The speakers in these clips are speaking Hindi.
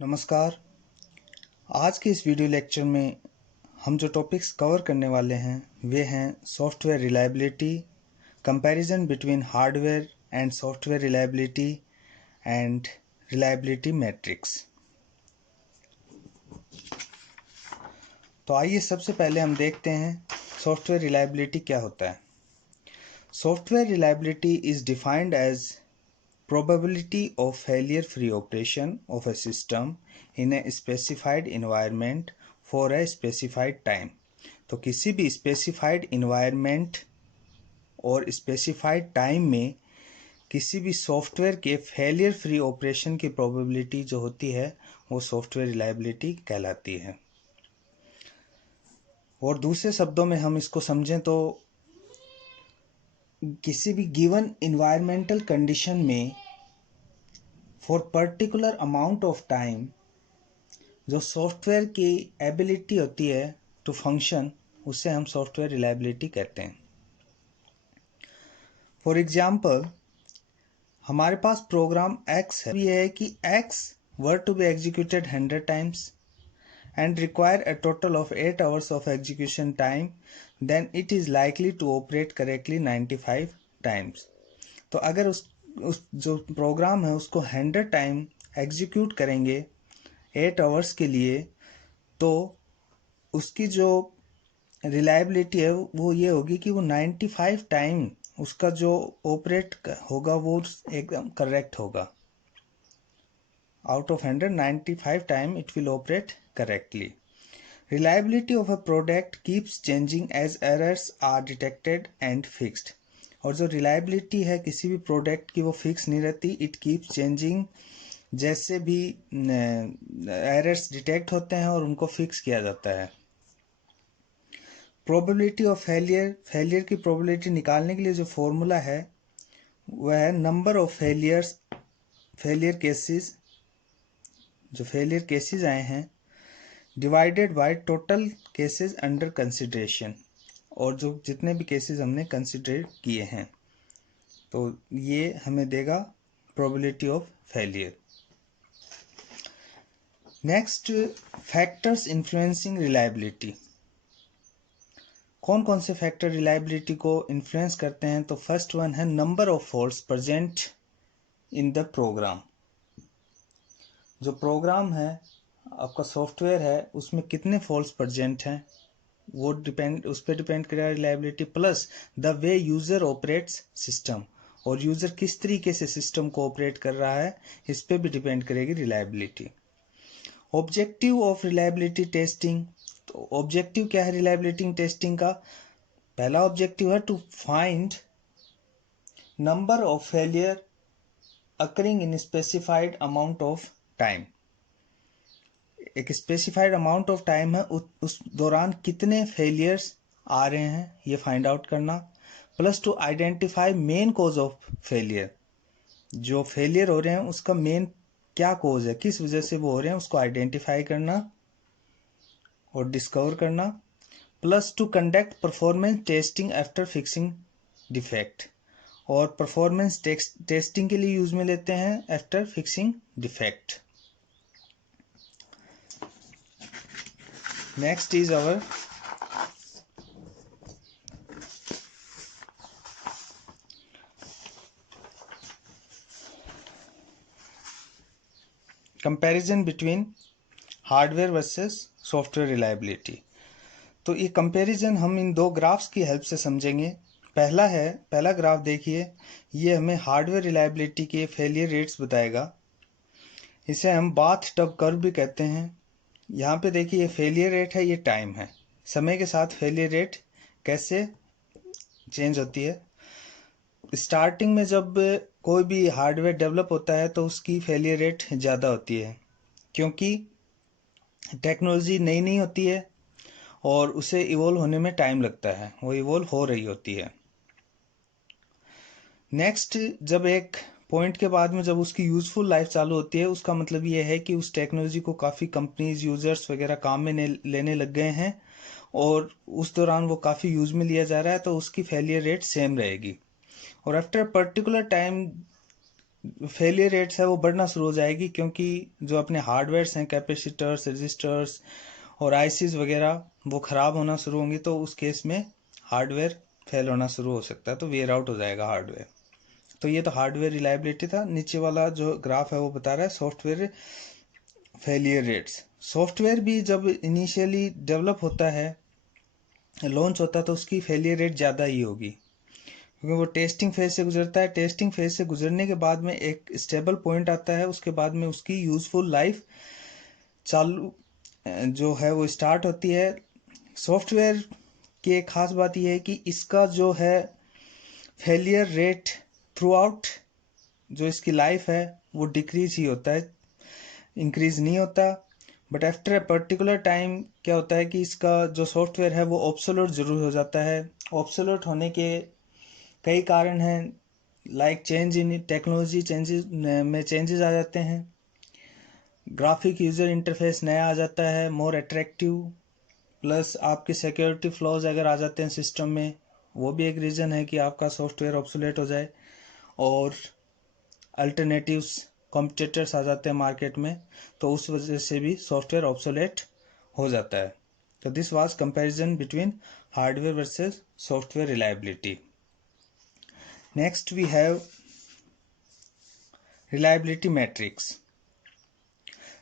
नमस्कार। आज के इस वीडियो लेक्चर में हम जो टॉपिक्स कवर करने वाले हैं वे हैं software reliability, comparison between hardware and software reliability and reliability matrix. तो आइए सबसे पहले हम देखते हैं सॉफ्टवेयर रिलायबिलिटी क्या होता है। Software reliability is defined as probability of failure free operation of a system in a specified environment for a specified time। तो किसी भी specified environment और specified time में किसी भी सॉफ्टवेयर के फेलियर फ्री ऑपरेशन की प्रोबेबिलिटी जो होती है वो सॉफ्टवेयर रिलायबिलिटी कहलाती है। और दूसरे शब्दों में हम इसको समझें तो किसी भी गिवन इन्वायरमेंटल कंडीशन में for particular amount of time जो सॉफ्टवेयर की एबिलिटी होती है टू फंक्शन उसे हम सॉफ्टवेयर रिलायबिलिटी कहते हैं। फॉर एग्जांपल हमारे पास प्रोग्राम x है। ये है कि x were to be executed 100 times and require a total of 8 hours of execution time, then it is likely to operate correctly 95 times. तो अगर उस जो प्रोग्राम है उसको 100 टाइम एग्जीक्यूट करेंगे 8 आवर्स के लिए, तो उसकी जो रिलायबिलिटी है वो ये होगी कि वो 95 टाइम उसका जो ऑपरेट होगा वो एकदम करेक्ट होगा। Out of 195 time it will operate correctly. Reliability of a product keeps changing as errors are detected and fixed. और जो रिलायबिलिटी है किसी भी प्रोडक्ट की वो फिक्स नहीं रहती, इट कीप्स चेंजिंग। जैसे भी एरर्स डिटेक्ट होते हैं और उनको फिक्स किया जाता है। प्रोबेबिलिटी ऑफ फेलियर की प्रोबेबिलिटी निकालने के लिए जो फॉर्मूला है वह है नंबर ऑफ फेलियर केसेस, जो फेलियर केसेस आए हैं divided by total cases under consideration, और जो जितने भी केसेस हमने कंसिडर किए हैं तो ये हमें देगा probability of failure. Next, factors influencing reliability. कौन कौन से फैक्टर रिलायबिलिटी को इन्फ्लुएंस करते हैं? तो फर्स्ट वन है number of faults present in the program. जो प्रोग्राम है आपका सॉफ्टवेयर है उसमें कितने फॉल्ट्स प्रेजेंट हैं वो उस पर डिपेंड करेगा reliability. Plus the way user operates system, और यूजर किस तरीके से सिस्टम को ऑपरेट कर रहा है इस पे भी डिपेंड करेगी reliability. Objective of reliability testing. तो ऑब्जेक्टिव क्या है रिलायबिलिटी टेस्टिंग का? पहला ऑब्जेक्टिव है to find number of failure occurring in specified amount of time. एक स्पेसिफाइड अमाउंट ऑफ टाइम है उस दौरान कितने फेलियर्स आ रहे हैं ये फाइंड आउट करना। Plus to identify main cause of failure, जो फेलियर हो रहे हैं उसका मेन क्या कॉज है, किस वजह से वो हो रहे हैं उसको आइडेंटिफाई करना और डिस्कवर करना। Plus to conduct performance testing after fixing defect, और परफॉर्मेंस टेस्टिंग के लिए यूज में लेते हैं after fixing defect. Next is our comparison between hardware versus software reliability. तो ये कंपैरिजन हम इन दो ग्राफ्स की हेल्प से समझेंगे। पहला ग्राफ देखिए, ये हमें हार्डवेयर रिलायबिलिटी के फेलियर रेट्स बताएगा। इसे हम बाथ टब कर्व भी कहते हैं। यहाँ पे देखिए ये फेलियर रेट है, ये टाइम है। समय के साथ फेलियर रेट कैसे चेंज होती है। स्टार्टिंग में जब कोई भी हार्डवेयर डेवलप होता है तो उसकी फेलियर रेट ज़्यादा होती है, क्योंकि टेक्नोलॉजी नई नई होती है और उसे इवोल्व होने में टाइम लगता है, वो इवोल्व हो रही होती है। नेक्स्ट, जब एक पॉइंट के बाद में जब उसकी यूजफुल लाइफ चालू होती है उसका मतलब ये है कि उस टेक्नोलॉजी को काफ़ी कंपनीज यूजर्स वगैरह काम में लेने लग गए हैं और उस दौरान वो काफ़ी यूज में लिया जा रहा है, तो उसकी फेलियर रेट सेम रहेगी। और after particular time failure rates है वो बढ़ना शुरू हो जाएगी, क्योंकि जो अपने हार्डवेयर्स हैं, कैपेसिटर्स, रजिस्टर्स और आईसीज वगैरह वो ख़राब होना शुरू होंगी, तो उस केस में हार्डवेयर फेल होना शुरू हो सकता है, तो वेयर आउट हो जाएगा हार्डवेयर। तो ये तो हार्डवेयर रिलायबिलिटी था। नीचे वाला जो ग्राफ है वो बता रहा है सॉफ्टवेयर फेलियर रेट्स। सॉफ्टवेयर भी जब इनिशियली डेवलप होता है, लॉन्च होता है, तो उसकी फेलियर रेट ज़्यादा ही होगी, क्योंकि वो टेस्टिंग फेज से गुजरता है। टेस्टिंग फेज से गुजरने के बाद में एक स्टेबल पॉइंट आता है, उसके बाद में उसकी यूजफुल लाइफ चालू जो है वो स्टार्ट होती है। सॉफ्टवेयर की एक खास बात यह है कि इसका जो है फेलियर रेट थ्रू आउट जो इसकी लाइफ है वो डिक्रीज ही होता है, इंक्रीज नहीं होता। But after a particular time क्या होता है कि इसका जो सॉफ्टवेयर है वो ऑब्सोलेट ज़रूर हो जाता है। ऑब्सोलेट होने के कई कारण हैं, like change in technology changes में चेंजेस आ जाते हैं, ग्राफिक यूज़र इंटरफेस नया आ जाता है, मोर अट्रैक्टिव, प्लस आपके सिक्योरिटी फ्लॉज अगर आ जाते हैं सिस्टम में, वो भी एक रीज़न है कि आपका सॉफ्टवेयर ऑब्सोलेट हो जाए। और अल्टरनेटिव्स कॉम्पिटिटर्स आ जाते हैं मार्केट में, तो उस वजह से भी सॉफ्टवेयर ऑब्सोलेट हो जाता है। तो this was comparison between hardware versus software reliability. Next we have reliability metrics.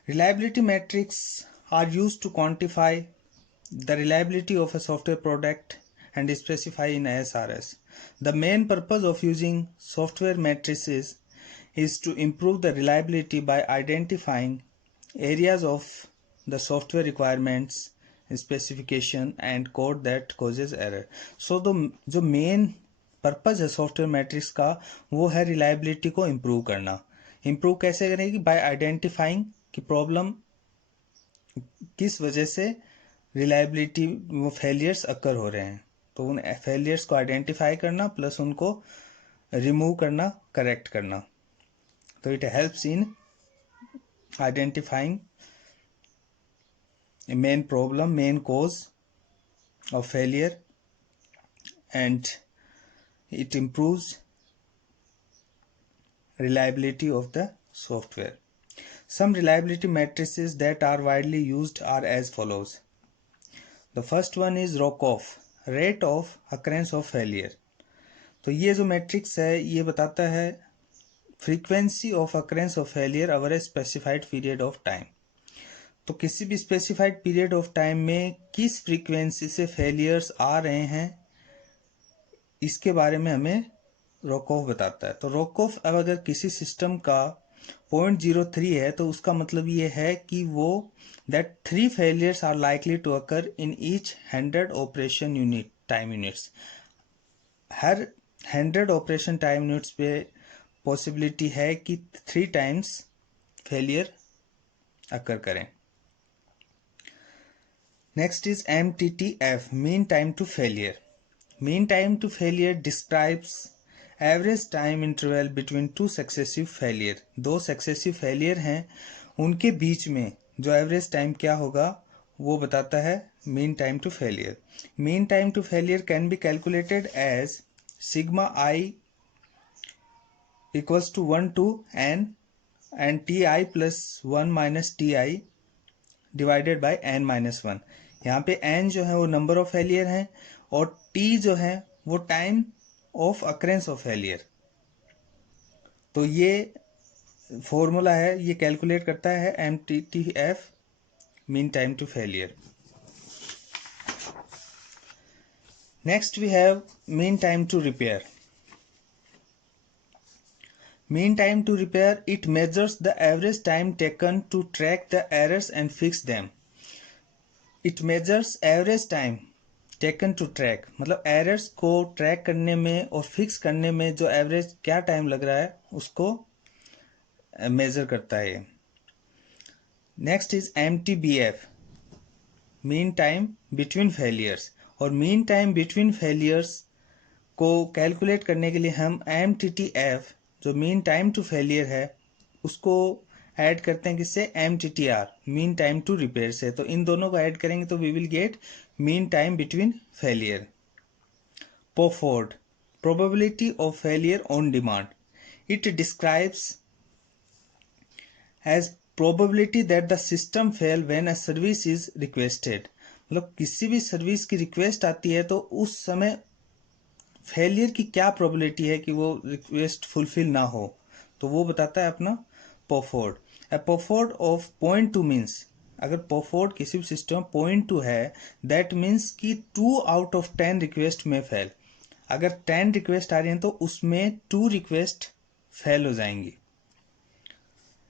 Reliability metrics are used to quantify the reliability of a software product and specify in ASRS. The main purpose of using software matrices is to improve the reliability by identifying areas of the software requirements, specification and code that causes error. So जो मेन पर्पज़ है सॉफ्टवेयर मैट्रिक्स का वो है रिलायबिलिटी को इम्प्रूव करना। इम्प्रूव कैसे करेंगे? बाय आइडेंटिफाइंग कि प्रॉब्लम किस वजह से रिलायबिलिटी वो फेलियर्स अकर हो रहे हैं, तो उन फेलियर्स को आइडेंटिफाई करना प्लस उनको रिमूव करना, करेक्ट करना। तो it helps in identifying main problem, main cause of failure, and it improves reliability of the software. Some reliability matrices that are widely used are as follows. The first one is ROCOF, rate of occurrence of failure. तो ये जो मैट्रिक्स है ये बताता है frequency of occurrence of failure over a specified period of time. तो किसी भी स्पेसिफाइड पीरियड ऑफ टाइम में किस फ्रीक्वेंसी से फेलियर्स आ रहे हैं, इसके बारे में हमें रोकॉफ बताता है। तो रोकॉफ अब अगर किसी सिस्टम का 0.03 है तो उसका मतलब ये है कि वो that 3 failures are likely to occur in each 100 operation unit time units. हर 100 ऑपरेशन टाइम यूनिट्स पे पॉसिबिलिटी है कि 3 टाइम्स फेलियर अकर करें। Next is MTTF, mean time to failure. Mean time to failure describes average time interval between two successive failure. दो successive failure हैं, उनके बीच में जो average time क्या होगा वो बताता है mean time to failure. Mean time to failure can be calculated as sigma I equals to 1 to n and ti plus 1 minus ti divided by n minus 1। यहाँ पे n जो है वो नंबर ऑफ फेलियर है और t जो है वो time of occurrence of failure. तो ये फॉर्मूला है, ये कैलकुलेट करता है MTTF, mean time to failure. Next we have mean time to repair. Mean time to repair, it measures the average time taken to track the errors and fix them. It measures average time taken to track, मतलब errors को track करने में और fix करने में जो average क्या time लग रहा है उसको measure करता है। Next is MTBF, mean time between failures। और mean time between failures को कैलकुलेट करने के लिए हम MTTF जो मीन टाइम टू फेलियर है उसको ऐड करते हैं किससे? MTTR, mean time to repair से। तो इन दोनों को ऐड करेंगे तो we will get mean time between failure. POFOD, probability of failure on demand. It describes as probability that the system fail when a service is requested. मतलब किसी भी सर्विस की रिक्वेस्ट आती है तो उस समय फेलियर की क्या प्रोबेबिलिटी है कि वो रिक्वेस्ट फुलफिल ना हो, तो वो बताता है अपना पोफोर्ड। ए पोफोर्ड ऑफ 0.2 मीन्स, अगर पोफोर्ड किसी भी सिस्टम 0.2 है, दैट मीन्स कि 2 आउट ऑफ 10 रिक्वेस्ट में फेल। अगर 10 रिक्वेस्ट आ रही हैं तो उसमें 2 रिक्वेस्ट फेल हो जाएंगी।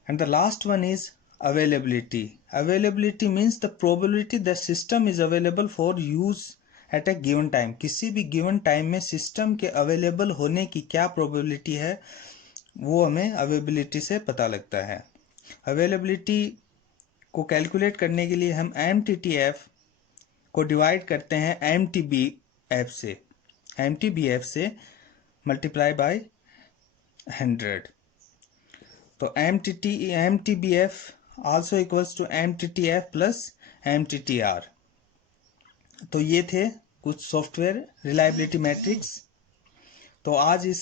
And the last one is availability. Availability means the probability that system is available for use at a given time. किसी भी given time में सिस्टम के अवेलेबल होने की क्या प्रोबेबिलिटी है, वो हमें अवेलेबिलिटी से पता लगता है। अवेलेबिलिटी को कैलकुलेट करने के लिए हम MTTF को डिवाइड करते हैं MTBF से, MTBF से मल्टीप्लाई बाय 100। तो MTBF also equals to MTTF plus MTTR। तो ये थे कुछ सॉफ्टवेयर रिलायबिलिटी मैट्रिक्स। तो आज इस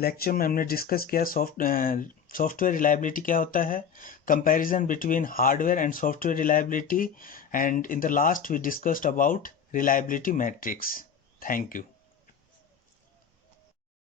लेक्चर में हमने डिस्कस किया सॉफ्टवेयर रिलायबिलिटी क्या होता है, comparison between hardware and software reliability, and in the last we discussed about reliability metrics. Thank you.